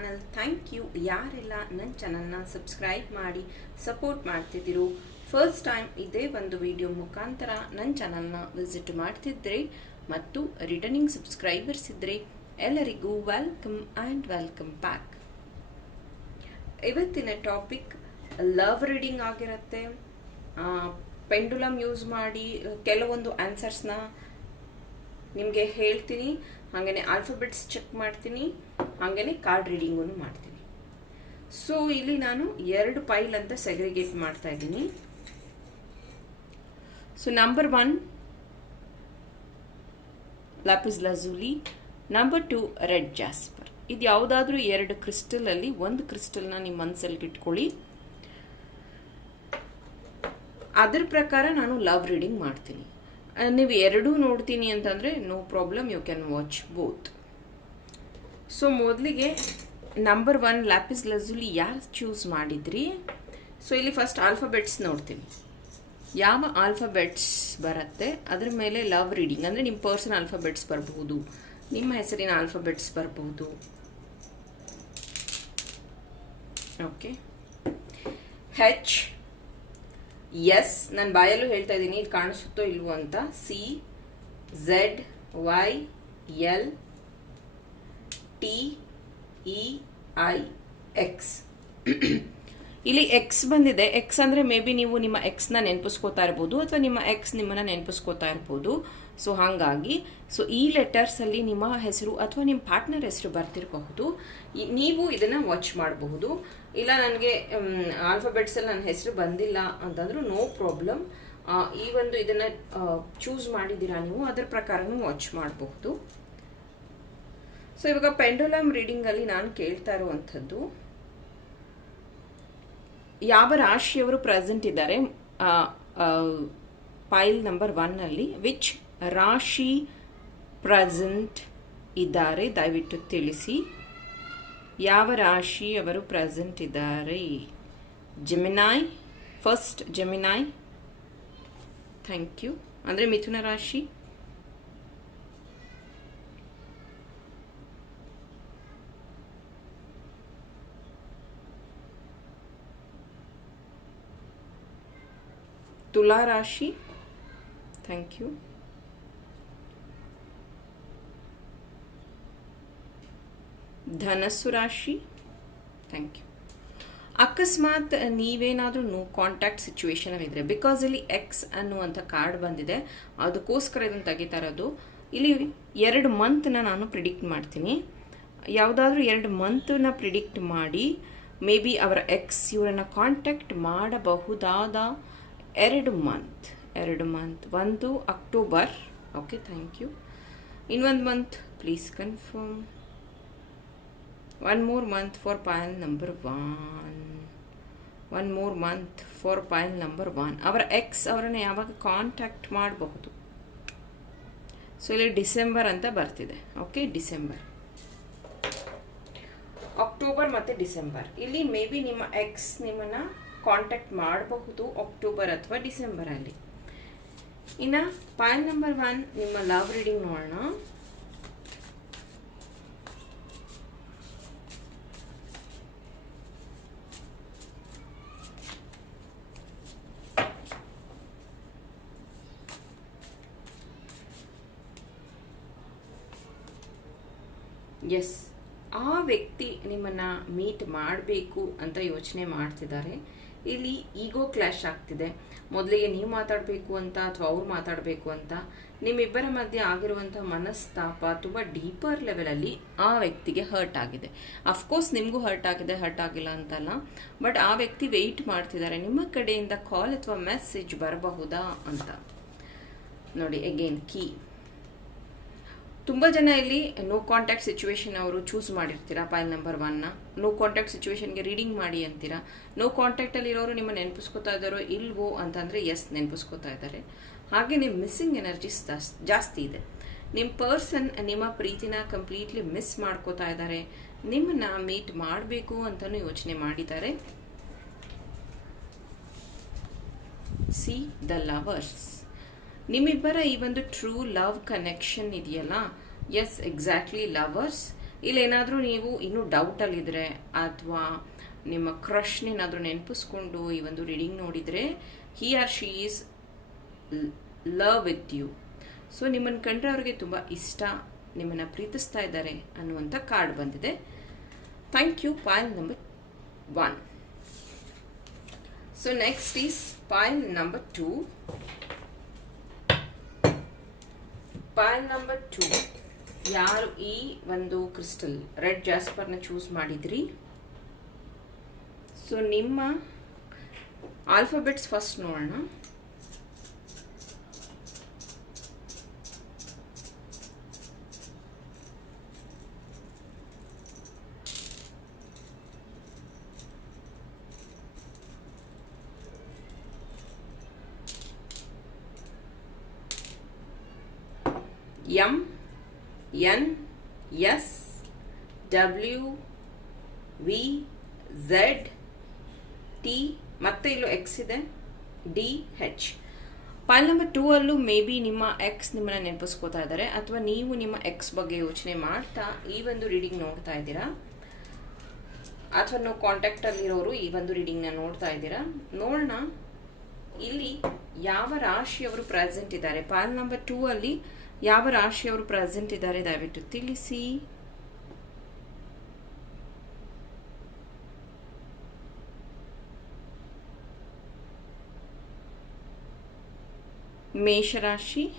Channel thank you ಯಾರೆಲ್ಲ ನನ್ನ ಚಾನಲ್ನ ಸಬ್ಸ್ಕ್ರೈಬ್ ಮಾಡಿ ಸಪೋರ್ಟ್ ಮಾಡ್ತಿದ್ದೀರೋ. ಫಸ್ಟ್ ಟೈಮ್ ಇದೇ ಒಂದು ವಿಡಿಯೋ ಮುಖಾಂತರ ನನ್ನ ಚಾನಲ್ನ ವಿಸಿಟ್ ಮಾಡ್ತಿದ್ರೆ ಮತ್ತು ರಿಟರ್ನಿಂಗ್ ಸಬ್ಸ್ಕ್ರೈಬರ್ಸ್ ಇದ್ದರೆ ಎಲ್ಲರಿಗೂ ವೆಲ್ಕಮ್ ಆ್ಯಂಡ್ ವೆಲ್ಕಮ್ ಬ್ಯಾಕ್ ಇವತ್ತಿನ ಟಾಪಿಕ್ ಲವ್ ರೀಡಿಂಗ್ ಆಗಿರುತ್ತೆ. ಪೆಂಡುಲಮ್ ಯೂಸ್ ಮಾಡಿ, ಕೆಲವೊಂದು ಆನ್ಸರ್ಸ್ನ ನಿಮಗೆ ಹೇಳ್ತೀನಿ. ಹಾಗೆಯೇ ಆಲ್ಫಬೆಟ್ಸ್ ಚೆಕ್ ಮಾಡ್ತೀನಿ. ಹಾಗೆಯೇ ಕಾರ್ಡ್ ರೀಡಿಂಗೂ ಮಾಡ್ತೀನಿ. ಸೊ ಇಲ್ಲಿ ನಾನು ಎರಡು ಪೈಲ್ ಅಂತ ಸೆಗ್ರಿಗೇಟ್ ಮಾಡ್ತಾ ಇದ್ದೀನಿ. So number one lapis lazuli number two red jasper ಇದು ಯಾವುದಾದ್ರೂ ಎರಡು ಕ್ರಿಸ್ಟಲಲ್ಲಿ ಒಂದು ಕ್ರಿಸ್ಟಲ್ನ ನಿಮ್ಮ ಮನಸ್ಸಲ್ಲಿ ಇಟ್ಕೊಳ್ಳಿ. ಅದ್ರ ಪ್ರಕಾರ ನಾನು ಲವ್ ರೀಡಿಂಗ್ ಮಾಡ್ತೀನಿ. ನೀವು ಎರಡೂ ನೋಡ್ತೀನಿ ಅಂತಂದರೆ no problem you can watch both so ಮೊದಲಿಗೆ ನಂಬರ್ ಒನ್ ಲ್ಯಾಪಿಸ್ ಲಜುಲಿ ಯಾರು ಚೂಸ್ ಮಾಡಿದ್ರಿ? ಸೊ ಇಲ್ಲಿ ಫಸ್ಟ್ ಆಲ್ಫಾಬೆಟ್ಸ್ ನೋಡ್ತೀನಿ. ಯಾವ ಆಲ್ಫಾಬೆಟ್ಸ್ ಬರುತ್ತೆ? ಅದ್ರ ಮೇಲೆ ಲವ್ ರೀಡಿಂಗ್ ಅಂದರೆ ನಿಮ್ಮ ಪರ್ಸನ್ ಆಲ್ಫಾಬೆಟ್ಸ್ ಬರಬಹುದು. ನಿಮ್ಮ ಹೆಸರಿನ ಆಲ್ಫಾಬೆಟ್ಸ್ ಬರಬಹುದು. ಓಕೆ ಹೆಚ್ ಎಸ್ ನಾನು ಬಾಯಲ್ಲೂ ಹೇಳ್ತಾ ಇದ್ದೀನಿ, ಇದು ಕಾಣಿಸುತ್ತೋ ಇಲ್ವೋ ಅಂತ. C Z Y L T E I X ಇಲ್ಲಿ ಎಕ್ಸ್ ಬಂದಿದೆ. ಎಕ್ಸ್ ಅಂದರೆ ಮೇ ಬಿ ನೀವು ನಿಮ್ಮ ಎಕ್ಸ್ನ ನೆನಪಿಸ್ಕೋತಾ ಇರ್ಬೋದು ಅಥವಾ ನಿಮ್ಮ ಎಕ್ಸ್ ನಿಮ್ಮನ್ನ ನೆನಪಿಸ್ಕೋತಾ ಇರ್ಬೋದು. ಸೊ ಹಾಗಾಗಿ ಸೊ ಈ ಲೆಟರ್ಸಲ್ಲಿ ನಿಮ್ಮ ಹೆಸರು ಅಥವಾ ನಿಮ್ಮ ಪಾರ್ಟ್ನರ್ ಹೆಸರು ಬರ್ತಿರಬಹುದು. ನೀವು ಇದನ್ನು ವಾಚ್ ಮಾಡಬಹುದು. ಇಲ್ಲ ನನಗೆ ಆಲ್ಫಾಬೆಟ್ಸಲ್ಲಿ ನನ್ನ ಹೆಸರು ಬಂದಿಲ್ಲ ಅಂತಂದ್ರೂ ನೋ ಪ್ರಾಬ್ಲಮ್ ಈ ಒಂದು ಇದನ್ನು ಚೂಸ್ ಮಾಡಿದ್ದೀರಾ ನೀವು, ಅದರ ಪ್ರಕಾರನೂ ವಾಚ್ ಮಾಡಬಹುದು. ಸೊ ಇವಾಗ ಪೆಂಡುಲಮ್ ರೀಡಿಂಗಲ್ಲಿ ನಾನು ಕೇಳ್ತಾ ಇರುವಂಥದ್ದು, ಯಾವ ರಾಶಿಯವರು ಪ್ರೆಸೆಂಟ್ ಇದ್ದಾರೆ ಪೈಲ್ ನಂಬರ್ ಒನ್ನಲ್ಲಿ ವಿಚ್ ರಾಶಿ ಪ್ರೆಸೆಂಟ್ ಇದ್ದಾರೆ, ದಯವಿಟ್ಟು ತಿಳಿಸಿ. ಯಾವ ರಾಶಿಯವರು ಪ್ರೆಸೆಂಟ್ ಇದ್ದಾರೆ? Gemini first Gemini thank you ಅಂದರೆ ಮಿಥುನ ರಾಶಿ. ತುಲಾ ರಾಶಿ. ಥ್ಯಾಂಕ್ ಯು ಧನಸ್ಸು ರಾಶಿ. ಥ್ಯಾಂಕ್ ಯು ಅಕಸ್ಮಾತ್ ನೀವೇನಾದರೂ ನೋ ಕಾಂಟ್ಯಾಕ್ಟ್ ಇದ್ರೆ ಬಿಕಾಸ್ ಇಲ್ಲಿ ಎಕ್ಸ್ ಅನ್ನುವಂಥ ಕಾರ್ಡ್ ಬಂದಿದೆ, ಅದಕ್ಕೋಸ್ಕರ ಇದನ್ನು ತೆಗಿತಾ ಇರೋದು. ಇಲ್ಲಿ ಎರಡು ಮಂತ್ನ ನಾನು ಪ್ರಿಡಿಕ್ಟ್ ಮಾಡ್ತೀನಿ. ಯಾವುದಾದ್ರೂ ಎರಡು ಮಂತನ್ನ ಪ್ರಿಡಿಕ್ಟ್ ಮಾಡಿ ಮೇ ಬಿ ಅವರ ಎಕ್ಸ್ ಇವರನ್ನು ಕಾಂಟ್ಯಾಕ್ಟ್ ಮಾಡಬಹುದಾದ ಎರಡು ಮಂತ್ ಎರಡು ಮಂತ್, ಒಂದು ಅಕ್ಟೋಬರ್. ಓಕೆ ಥ್ಯಾಂಕ್ ಯು ಇನ್ನೊಂದು month please confirm one more month for pile number one one more month for pile number one ಅವರ ಎಕ್ಸ್ ಅವರನ್ನು ಯಾವಾಗ ಕಾಂಟ್ಯಾಕ್ಟ್ ಮಾಡಬಹುದು? ಸೊ ಇಲ್ಲಿ ಡಿಸೆಂಬರ್ ಅಂತ ಬರ್ತಿದೆ. ಓಕೆ ಡಿಸೆಂಬರ್ ಅಕ್ಟೋಬರ್ ಮತ್ತು ಡಿಸೆಂಬರ್ ಇಲ್ಲಿ ಮೇ ಬಿ ನಿಮ್ಮ ಎಕ್ಸ್ ನಿಮ್ಮನ್ನು ಕಾಂಟ್ಯಾಕ್ಟ್ ಮಾಡಬಹುದು ಅಕ್ಟೋಬರ್ ಅಥವಾ ಡಿಸೆಂಬರಲ್ಲಿ ಇನ್ನು ಪಾಯಿಂಟ್ ನಂಬರ್ ಒನ್ ನಿಮ್ಮ ಲವ್ ರೀಡಿಂಗ್ ನೋಡೋಣ. ಎಸ್ ಆ ವ್ಯಕ್ತಿ ನಿಮ್ಮನ್ನು ಮೀಟ್ ಮಾಡಬೇಕು ಅಂತ ಯೋಚನೆ ಮಾಡ್ತಿದ್ದಾರೆ. ಇಲ್ಲಿ ಈಗೋ ಕ್ಲಾಶ್ ಆಗ್ತಿದೆ. ಮೊದಲಿಗೆ ನೀವು ಮಾತಾಡಬೇಕು ಅಂತ ಅಥವಾ ಅವ್ರು ಮಾತಾಡಬೇಕು ಅಂತ ನಿಮ್ಮಿಬ್ಬರ ಮಧ್ಯೆ ಆಗಿರುವಂಥ ಮನಸ್ತಾಪ ತುಂಬ ಡೀಪರ್ ಲೆವೆಲಲ್ಲಿ ಆ ವ್ಯಕ್ತಿಗೆ ಹರ್ಟ್ ಆಗಿದೆ. ಅಫ್ಕೋರ್ಸ್ ನಿಮಗೂ ಹರ್ಟ್ ಆಗಿದೆ ಹರ್ಟ್ ಆಗಿಲ್ಲ ಅಂತಲ್ಲ. ಬಟ್ ಆ ವ್ಯಕ್ತಿ ವೆಯ್ಟ್ ಮಾಡ್ತಿದ್ದಾರೆ. ನಿಮ್ಮ ಕಡೆಯಿಂದ ಕಾಲ್ ಅಥವಾ ಮೆಸೇಜ್ ಬರಬಹುದಾ ಅಂತ. ನೋಡಿ ಅಗೇನ್ ಕೀ ತುಂಬ ಜನ ಇಲ್ಲಿ ನೋ ಕಾಂಟ್ಯಾಕ್ಟ್ ಸಿಚುವೇಶನ್ ಅವರು ಚೂಸ್ ಮಾಡಿರ್ತೀರಾ ಫೈಲ್ ನಂಬರ್ ಒನ್ನ ನೋ? ಕಾಂಟ್ಯಾಕ್ಟ್ ಸಿಚುವೇಶನ್ಗೆ ರೀಡಿಂಗ್ ಮಾಡಿ ಅಂತೀರಾ? ನೋ ಕಾಂಟ್ಯಾಕ್ಟಲ್ಲಿ ಇರೋರು ನಿಮ್ಮ ನೆನಪಿಸ್ಕೊತಾ ಇದ್ದಾರೋ ಇಲ್ವೋ ಅಂತಂದರೆ ಎಸ್ ನೆನಪಿಸ್ಕೊತಾ ಇದ್ದಾರೆ. ಹಾಗೆ ನಿಮ್ಮ ಮಿಸ್ಸಿಂಗ್ ಎನರ್ಜಿಸ್ ಜಾಸ್ತಿ ಇದೆ. ನಿಮ್ಮ ಪರ್ಸನ್ ನಿಮ್ಮ ಪ್ರೀತಿನ ಕಂಪ್ಲೀಟ್ಲಿ ಮಿಸ್ ಮಾಡ್ಕೋತಾ ಇದ್ದಾರೆ. ನಿಮ್ಮನ್ನ ಮೀಟ್ ಮಾಡಬೇಕು ಅಂತಲೂ ಯೋಚನೆ ಮಾಡಿದ್ದಾರೆ. ಸಿ ದ ಲವರ್ಸ್ ನಿಮ್ಮಿಬ್ಬರ ಈ ಒಂದು ಟ್ರೂ ಲವ್ ಕನೆಕ್ಷನ್ ಇದೆಯಲ್ಲ? ಎಸ್ ಎಕ್ಸಾಕ್ಟ್ಲಿ ಲವರ್ಸ್ ಇಲ್ಲೇನಾದರೂ ನೀವು ಇನ್ನೂ ಡೌಟಲ್ಲಿದ್ದರೆ ಅಥವಾ ನಿಮ್ಮ ಕ್ರಷ್ನೇನಾದರೂ ನೆನಪಿಸ್ಕೊಂಡು ಈ ಒಂದು ರೀಡಿಂಗ್ ನೋಡಿದರೆ he or she is love with you so ನಿಮ್ಮನ್ನು ಕಂಡ್ರೆ ಅವ್ರಿಗೆ ತುಂಬ ಇಷ್ಟ ನಿಮ್ಮನ್ನು ಪ್ರೀತಿಸ್ತಾ ಇದ್ದಾರೆ ಅನ್ನುವಂಥ ಕಾರ್ಡ್ ಬಂದಿದೆ. Thank you pile number one so next is pile number two pile number two ಯಾರು ಈ ಒಂದು ಕ್ರಿಸ್ಟಲ್ ರೆಡ್ ಜಾಸ್ಪರ್ನ ಚೂಸ್ ಮಾಡಿದ್ರಿ? ಸೊ ನಿಮ್ಮ ಆಲ್ಫಾಬೆಟ್ಸ್ ಫಸ್ಟ್ ನೋಡೋಣ. M N S W V Z T ಮತ್ತೆ ಇಲ್ಲೂ ಎಕ್ಸ್ ಇದೆ D H pile number two ಅಲ್ಲೂ ಮೇ ಬಿ ನಿಮ್ಮ ಎಕ್ಸ್ ನಿಮ್ಮನ್ನು ನೆನಪಿಸ್ಕೋತಾ ಇದ್ದಾರೆ, ಅಥವಾ ನೀವು ನಿಮ್ಮ ಎಕ್ಸ್ ಬಗ್ಗೆ ಯೋಚನೆ ಮಾಡ್ತಾ ಈ ಒಂದು ರೀಡಿಂಗ್ ನೋಡ್ತಾ ಇದ್ದೀರಾ? ಅಥವಾ ನೀವು ಕಾಂಟ್ಯಾಕ್ಟಲ್ಲಿರೋರು ಈ ಒಂದು ರೀಡಿಂಗ್ನ ನೋಡ್ತಾ ಇದ್ದೀರಾ? ನೋಡೋಣ. ಇಲ್ಲಿ ಯಾವ ರಾಶಿಯವರು ಪ್ರೆಸೆಂಟ್ ಇದ್ದಾರೆ? ಪಾಲ್ ನಂಬರ್ ಟೂ ಅಲ್ಲಿ ಯಾವ ರಾಶಿಯವರು ಪ್ರೆಸೆಂಟ್ ಇದ್ದಾರೆ ದಯವಿಟ್ಟು ತಿಳಿಸಿ. ಮೇಷರಾಶಿ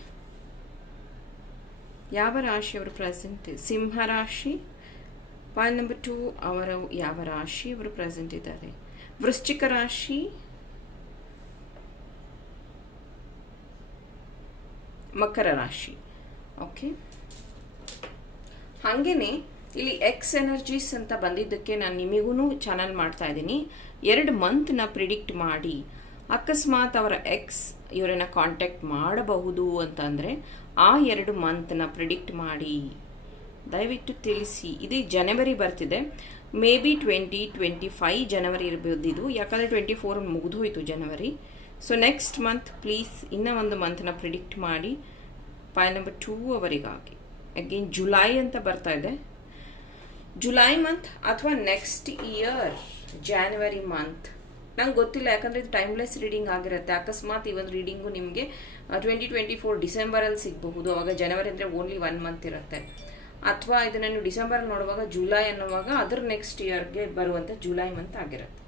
ಯಾವ ರಾಶಿಯವರು ಪ್ರೆಸೆಂಟ್ ಸಿಂಹ ರಾಶಿ. ಪಾಯಿಂಟ್ ನಂಬರ್ ಟೂ ಅವರ ಯಾವ ರಾಶಿ ಅವರು ಪ್ರೆಸೆಂಟ್ ಇದ್ದಾರೆ? ವೃಶ್ಚಿಕ ರಾಶಿ. ಮಕರ ರಾಶಿ. ಓಕೆ ಹಾಗೇನೆ ಇಲ್ಲಿ ಎಕ್ಸ್ ಎನರ್ಜೀಸ್ ಅಂತ ಬಂದಿದ್ದಕ್ಕೆ ನಾನು ನಿಮಗೂ ಚಾನಲ್ ಮಾಡ್ತಾ ಇದ್ದೀನಿ. ಎರಡು ಮಂತ್ನ ಪ್ರಿಡಿಕ್ಟ್ ಮಾಡಿ, ಅಕಸ್ಮಾತ್ ಅವರ ಎಕ್ಸ್ ಇವರನ್ನು ಕಾಂಟ್ಯಾಕ್ಟ್ ಮಾಡಬಹುದು ಅಂತಂದರೆ ಆ ಎರಡು ಮಂತ್ನ ಪ್ರಿಡಿಕ್ಟ್ ಮಾಡಿ. ದಯವಿಟ್ಟು ತಿಳಿಸಿ. ಇದು ಜನವರಿ ಬರ್ತಿದೆ. May be twenty twenty five ಜನವರಿ ಇರ್ಬೋದು ಇದು. ಯಾಕಂದರೆ ಟ್ವೆಂಟಿ ಫೋರ್ ಮುಗಿದೋಯ್ತು ಜನವರಿ ಸೊ ನೆಕ್ಸ್ಟ್ ಮಂತ್ ಪ್ಲೀಸ್ ಇನ್ನೂ ಒಂದು ಮಂತ್ನ ಪ್ರಿಡಿಕ್ಟ್ ಮಾಡಿ. ಪಾಯ್ ನಂಬರ್ ಟೂ ಅವರಿಗಾಗಿ ಅಗೇನ್ ಜುಲೈ ಅಂತ ಬರ್ತಾ ಇದೆ. ಜುಲೈ ಮಂತ್ ಅಥವಾ ನೆಕ್ಸ್ಟ್ ಇಯರ್ ಜಾನ್ವರಿ ಮಂತ್ ನಂಗೆ ಗೊತ್ತಿಲ್ಲ, ಯಾಕಂದರೆ ಇದು ಟೈಮ್ಲೆಸ್ ರೀಡಿಂಗ್ ಆಗಿರುತ್ತೆ. ಅಕಸ್ಮಾತ್ ಈ ಒಂದು ರೀಡಿಂಗು ನಿಮಗೆ ಟ್ವೆಂಟಿ ಟ್ವೆಂಟಿ ಫೋರ್ ಡಿಸೆಂಬರಲ್ಲಿ ಸಿಗಬಹುದು. ಅವಾಗ ಜನವರಿ ಅಂದರೆ ಓನ್ಲಿ ಒನ್ ಮಂತ್ ಇರುತ್ತೆ. ಅಥವಾ ಇದನ್ನು ನೀವು ಡಿಸೆಂಬರ್ ನೋಡುವಾಗ ಜುಲೈ ಅನ್ನುವಾಗ ಅದರ ನೆಕ್ಸ್ಟ್ ಇಯರ್ಗೆ ಬರುವಂಥ ಜುಲೈ ಮಂತ್ ಆಗಿರುತ್ತೆ.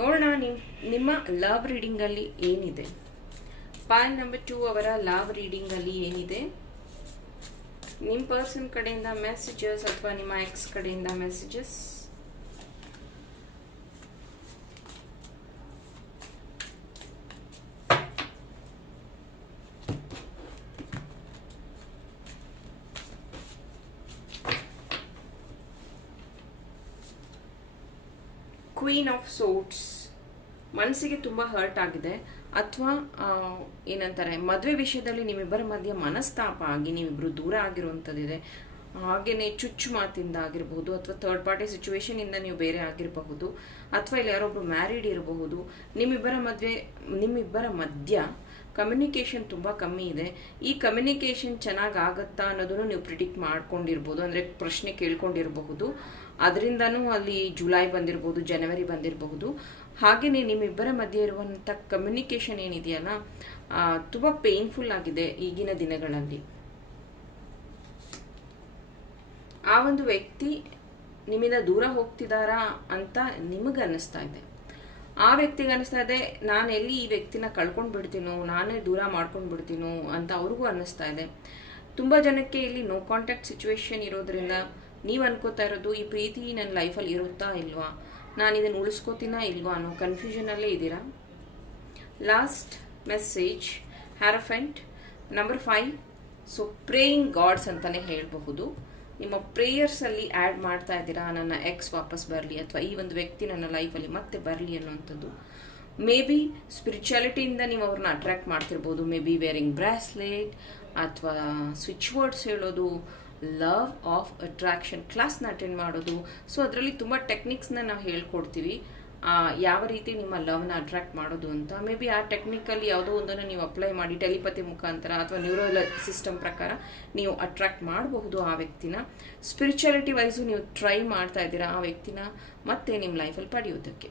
ನೋಡೋಣ, ನಿಮ್, ನಿಮ್ಮ ಲವ್ ರೀಡಿಂಗಲ್ಲಿ ಏನಿದೆ? ಪಾಲ್ ನಂಬರ್ ಟೂ ಅವರ ಲವ್ ರೀಡಿಂಗಲ್ಲಿ ಏನಿದೆ? ನಿಮ್ಮ ಪರ್ಸನ್ ಕಡೆಯಿಂದ ಮೆಸೇಜಸ್ ಅಥವಾ ನಿಮ್ಮ ಎಕ್ಸ್ ಕಡೆಯಿಂದ ಮೆಸೇಜಸ್ ಕ್ವೀನ್ ಆಫ್ ಸೋಟ್ಸ್ ಮನಸ್ಸಿಗೆ ತುಂಬ ಹರ್ಟ್ ಆಗಿದೆ. ಅಥವಾ ಏನಂತಾರೆ, ಮದುವೆ ವಿಷಯದಲ್ಲಿ ನಿಮ್ಮಿಬ್ಬರ ಮಧ್ಯೆ ಮನಸ್ತಾಪ ಆಗಿ ನೀವಿಬ್ಬರು ದೂರ ಆಗಿರುವಂಥದ್ದಿದೆ. ಹಾಗೆಯೇ ಚುಚ್ಚು ಮಾತಿಂದ ಆಗಿರಬಹುದು, ಅಥವಾ ಥರ್ಡ್ ಪಾರ್ಟಿ ಸಿಚುವೇಶನಿಂದ ನೀವು ಬೇರೆ ಆಗಿರಬಹುದು, ಅಥವಾ ಇಲ್ಲಿ ಯಾರೊಬ್ಬರು ಮ್ಯಾರಿಡ್ ಇರಬಹುದು, ನಿಮ್ಮಿಬ್ಬರ ಮದುವೆ, ನಿಮ್ಮಿಬ್ಬರ ಮಧ್ಯ ಕಮ್ಯುನಿಕೇಷನ್ ತುಂಬ ಕಮ್ಮಿ ಇದೆ. ಈ ಕಮ್ಯುನಿಕೇಷನ್ ಚೆನ್ನಾಗಿ ಆಗುತ್ತಾ ಅನ್ನೋದನ್ನು ನೀವು ಪ್ರಿಡಿಕ್ಟ್ ಮಾಡ್ಕೊಂಡಿರ್ಬೋದು, ಅಂದರೆ ಪ್ರಶ್ನೆ ಕೇಳ್ಕೊಂಡಿರಬಹುದು. ಅದರಿಂದನೂ ಅಲ್ಲಿ ಜುಲೈ ಬಂದಿರಬಹುದು ಜನವರಿ ಬಂದಿರಬಹುದು. ಹಾಗೆಯೇ ನಿಮ್ಮಿಬ್ಬರ ಮಧ್ಯೆ ಇರುವಂಥ ಕಮ್ಯುನಿಕೇಷನ್ ಏನಿದೆಯಲ್ಲ ತುಂಬ ಪೇನ್ಫುಲ್ ಆಗಿದೆ ಈಗಿನ ದಿನಗಳಲ್ಲಿ. ಆ ಒಂದು ವ್ಯಕ್ತಿ ನಿಮ್ಮಿಂದ ದೂರ ಹೋಗ್ತಿದ್ದಾರಾ ಅಂತ ನಿಮಗೆ ಅನ್ನಿಸ್ತಾ ಇದೆ. ಆ ವ್ಯಕ್ತಿಗೆ ಅನಿಸ್ತಾ ಇದೆ, ನಾನು ಎಲ್ಲಿ ಈ ವ್ಯಕ್ತಿನ ಕಳ್ಕೊಂಡು ಬಿಡ್ತೀನೋ, ನಾನೇ ದೂರ ಮಾಡ್ಕೊಂಡು ಬಿಡ್ತೀನೋ ಅಂತ ಅವ್ರಿಗೂ ಅನ್ನಿಸ್ತಾ ಇದೆ. ತುಂಬ ಜನಕ್ಕೆ ಇಲ್ಲಿ ನೋ ಕಾಂಟ್ಯಾಕ್ಟ್ ಸಿಚುವೇಶನ್ ಇರೋದ್ರಿಂದ ನೀವು ಅನ್ಕೋತಾ ಇರೋದು, ಈ ಪ್ರೀತಿ ನನ್ನ ಲೈಫಲ್ಲಿ ಇರುತ್ತಾ ಇಲ್ವಾ? ನಾನು ಇದನ್ನು ಉಳಿಸ್ಕೋತೀನಾ ಇಲ್ವೋ ಅನ್ನೋ ಕನ್ಫ್ಯೂಷನಲ್ಲೇ ಇದ್ದೀರಾ? Last message hierophant number five so praying gods ಅಂತಲೇ ಹೇಳಬಹುದು. ನಿಮ್ಮ ಪ್ರೇಯರ್ಸಲ್ಲಿ ಆ್ಯಡ್ ಮಾಡ್ತಾ ಇದ್ದೀರಾ? ನನ್ನ ಎಕ್ಸ್ ವಾಪಸ್ ಬರಲಿ ಅಥವಾ ಈ ಒಂದು ವ್ಯಕ್ತಿ ನನ್ನ ಲೈಫಲ್ಲಿ ಮತ್ತೆ ಬರಲಿ ಅನ್ನೋವಂಥದ್ದು. ಮೇ ಬಿ ಸ್ಪಿರಿಚುಯಾಲಿಟಿಯಿಂದ ನೀವು ಅವ್ರನ್ನ ಅಟ್ರ್ಯಾಕ್ಟ್ ಮಾಡ್ತಿರ್ಬೋದು. ಮೇ ಬಿ ವೇರಿಂಗ್ ಬ್ರಾಸ್ಲೆಟ್ ಅಥವಾ ಸ್ವಿಚ್ ವರ್ಡ್ಸ್ ಹೇಳೋದು ಲವ್ ಆಫ್ ಅಟ್ರಾಕ್ಷನ್ ಕ್ಲಾಸ್ನ ಅಟೆಂಡ್ ಮಾಡೋದು. ಸೊ ಅದರಲ್ಲಿ ತುಂಬ ಟೆಕ್ನಿಕ್ಸ್ನ ನಾವು ಹೇಳ್ಕೊಡ್ತೀವಿ. ಯಾವ ರೀತಿ ನಿಮ್ಮ ಲವ್ನ ಅಟ್ರಾಕ್ಟ್ ಮಾಡೋದು ಅಂತ. ಮೇ ಬಿ ಆ ಟೆಕ್ನಿಕಲ್ಲಿ ಯಾವುದೋ ಒಂದನ್ನು ನೀವು ಅಪ್ಲೈ ಮಾಡಿ ಟೆಲಿಪತಿ ಮುಖಾಂತರ ಅಥವಾ ನ್ಯೂರೋಲ ಸಿಸ್ಟಮ್ ಪ್ರಕಾರ ನೀವು ಅಟ್ರಾಕ್ಟ್ ಮಾಡಬಹುದು ಆ ವ್ಯಕ್ತಿನ. ಸ್ಪಿರಿಚುಯಾಲಿಟಿ ವೈಸು ನೀವು ಟ್ರೈ ಮಾಡ್ತಾ ಇದ್ದೀರಾ ಆ ವ್ಯಕ್ತಿನ ಮತ್ತೆ ನಿಮ್ಮ ಲೈಫಲ್ಲಿ ಪಡೆಯೋದಕ್ಕೆ